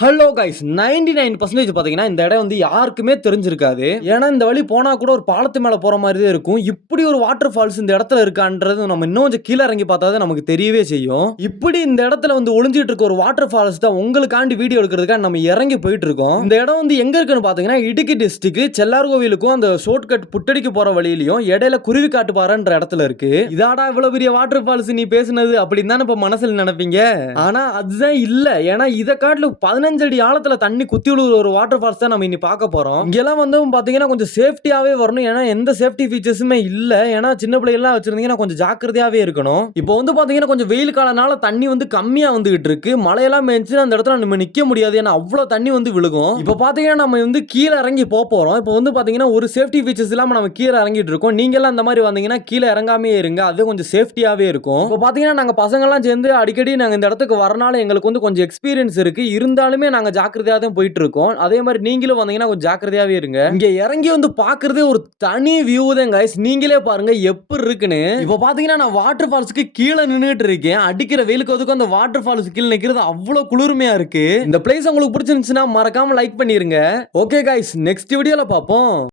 Hello guys 99% பார்த்தீங்கன்னா இந்த இடம் வந்து யாருக்குமே தெரிஞ்சிருக்காது. ஏன்னா இந்த வழி போனா கூட ஒரு பாலத்து மேல போற மாதிரி தான் இருக்கும். இப்படி ஒரு வாட்டர் ஃபால்ஸ் இந்த இடத்துல இருக்கான்றது நம்ம இன்னும் கொஞ்சம் கீழ இறங்கி பார்த்தா தான் நமக்கு தெரியவே செய்யும். இப்படி இந்த இடத்துல வந்து ஒளிஞ்சிட்டு இருக்க ஒரு வாட்டர் ஃபால்ஸ் தான் உங்களுக்காண்டி வீடியோ எடுக்கிறதுக்காக நம்ம இறங்கி போயிட்டு இருக்கோம். இந்த இடம் வந்து எங்க இருக்குன்னு பார்த்தீங்கன்னா இடுக்கி டிஸ்ட்ரிக்ட் செல்லார் கோவிலுக்கும் அந்த ஷார்ட்கட் புட்டடிக்கு போற வழியிலையும் இடையில குருவி காட்டுப்பாறைன்ற இடத்துல இருக்கு. இதாடா இவ்வளவு பெரிய வாட்டர் ஃபால்ஸ் நீ பேசுனது அப்படின்னு தானே இப்ப மனசுல நினைப்பீங்க. ஆனா அதுதான் இல்ல. ஏன்னா இதை காட்டிலும் 15 அடி ஆழத்துல தண்ணி குத்தி விழுற ஒரு வாட்டர் ஃபால்ஸ் தான் நம்ம இனி பார்க்க போறோம். இங்கெல்லாம் வந்து பாத்தீங்கன்னா கொஞ்சம் சேஃப்டியாவே வரணும். ஏன்னா எந்த சேஃப்டி ஃபீச்சர்ஸுமே இல்ல. ஏன்னா சின்ன பிள்ளைகள்லாம் வச்சிருந்தீங்கன்னா கொஞ்சம் ஜாக்கிரதையாவே இருக்கணும். இப்போ வந்து பாத்தீங்கன்னா கொஞ்சம் வெயில் காலனால தண்ணி வந்து கம்மியா வந்துகிட்டு இருக்கு. மழையெல்லாம் மேய்ச்சு அந்த இடத்துல நம்ம நிக்க முடியாது. ஏன்னா அவ்வளவு தண்ணி வந்து விழுகும். இப்போ பாத்தீங்கன்னா நம்ம வந்து கீழே இறங்கி போறோம். இப்போ வந்து பாத்தீங்கன்னா ஒரு சேஃப்டி ஃபீச்சர்ஸ் இல்லாம நம்ம கீழே இறங்கிட்டு இருக்கோம். நீங்க எல்லாம் அந்த மாதிரி வந்தீங்கன்னா கீழே இறங்காமே இருங்க. அது கொஞ்சம் சேஃப்டியாவே இருக்கும். இப்போ பாத்தீங்கன்னா நாங்க பசங்க எல்லாம் சேர்ந்து அடிக்கடி நாங்க இந்த இடத்துக்கு வரனால எங்களுக்கு வந்து கொஞ்சம் எக்ஸ்பீரியன்ஸ் இருக்கு. இருந்தாலுமே நாங்க ஜாக்கிரதையா தான் போயிட்டு இருக்கோம். அதே மாதிரி நீங்களும் வந்தீங்கன்னா கொஞ்சம் ஜாக்கிரதையாவே இருங்க. இங்க இறங்கி வந்து பாக்குறதே ஒரு தனி வியூ தான் गाइस. நீங்களே பாருங்க எப்படி இருக்குன்னு. இப்போ பாத்தீங்கன்னா நான் வாட்டர் ஃபால்ஸ்க்கு கீழே நின்னுட்டு இருக்கேன். அடிக்கிற வெயிலுக்கு அதுக்கு அந்த வாட்டர் ஃபால்ஸ் கீழ நிக்கிறது அவ்வளவு குளிர்மையா இருக்கு. இந்த பிளேஸ் உங்களுக்கு பிடிச்சிருந்துச்சுன்னா மறக்காம லைக் பண்ணிருங்க. ஓகே गाइस, நெக்ஸ்ட் வீடியோல பாப்போம்.